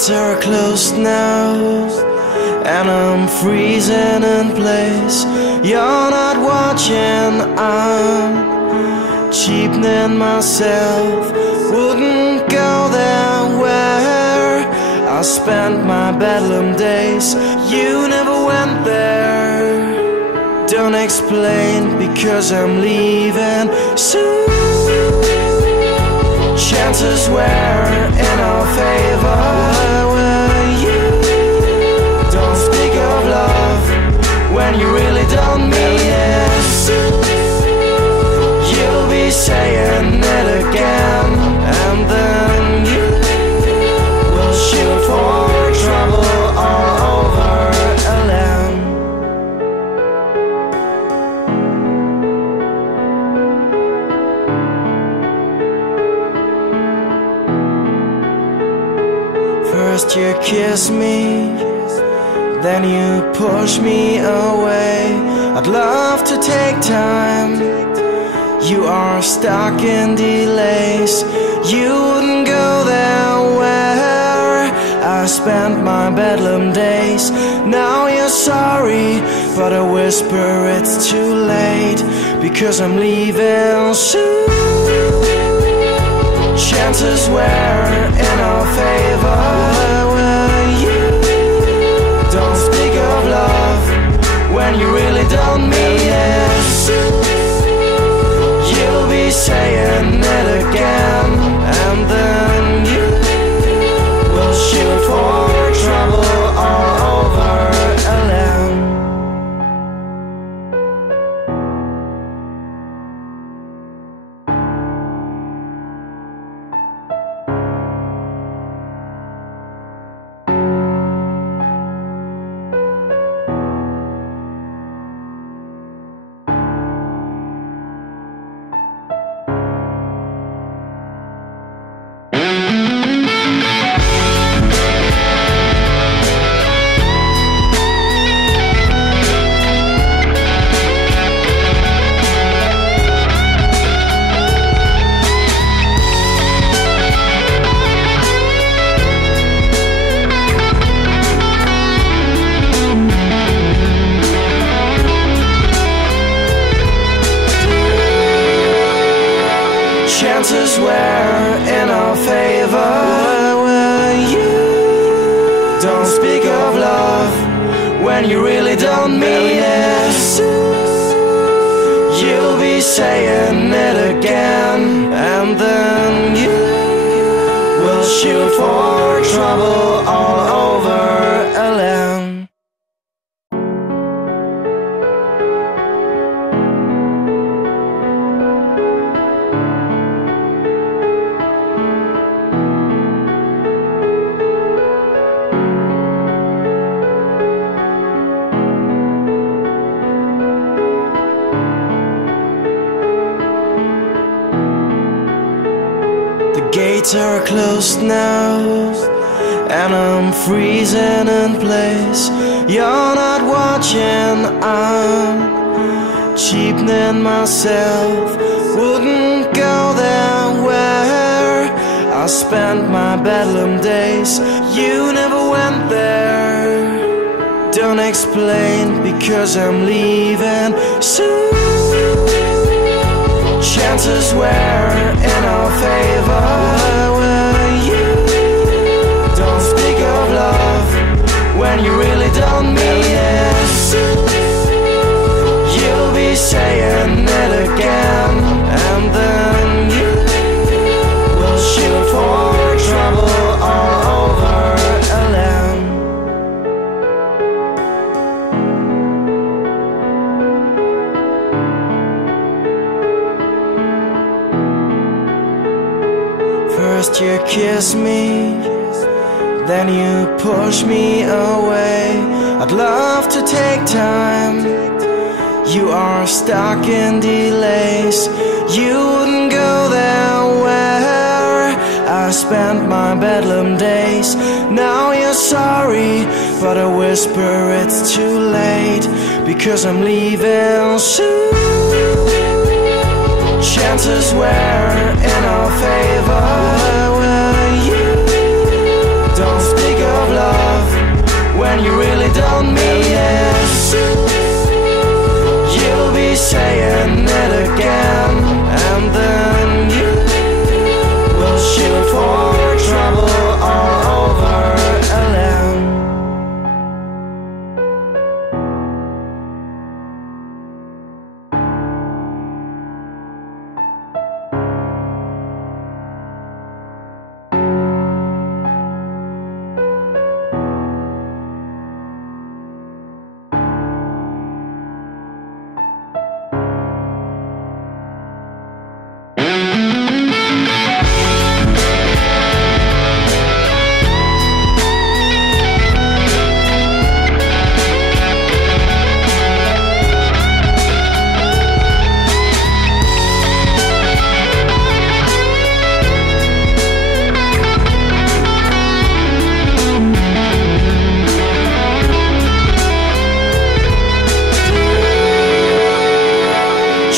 gates are closed now, and I'm freezing in place. You're not watching, I'm cheapening myself. Wouldn't go there where I spent my bedlam days. You never went there. Don't explain because I'm leaving soon. Chances were in our favor. Where were you? Don't speak of love when you really don't mean it. You'll be saying it again, and then you will shoot for trouble all over LM. First you kiss me, then you push me away. I'd love to take time. You are stuck in delays. You wouldn't go there where I spent my bedlam days. Now you're sorry, but I whisper it's too late because I'm leaving soon. Chances were in our favor. Where were you? Don't speak of love when you really don't mean it. You'll be saying it again, and then you will shoot for trouble all over LM. Chances were in our favor. Where were you? Don't speak of love when you really don't mean it. You'll be saying it again, and then you will shoot for trouble all over LM. Gates are closed now, and I'm freezing in place. You're not watching, I'm cheapening myself. Wouldn't go there where I spent my bedlam days. You never went there. Don't explain because I'm leaving soon. Chances were in our favor. Where were you? Don't speak of love when you really don't mean it. You'll be saying it again, and then you will shoot for trouble all over LM. First you kiss me, then you push me away. I'd love to take time. You are stuck in delays. You wouldn't go there where I spent my bedlam days. Now you're sorry, but I whisper it's too late because I'm leaving soon. Chances were in our favor. Where were you? Don't speak saying it again, and then you will shoot for trouble all over LM.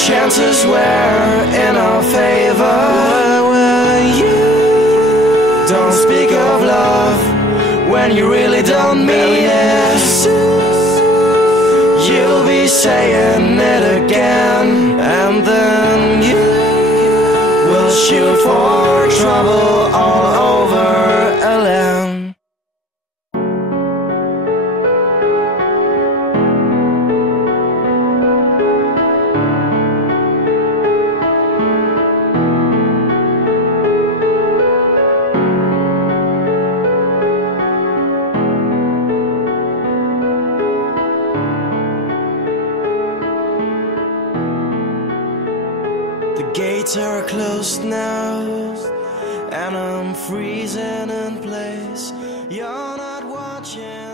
Chances were in our favor. Where were you? Don't speak of love when you really don't mean it. You'll be saying it again, and then you will shoot for trouble all over LM. The gates are closed now, and I'm freezing in place. You're not watching.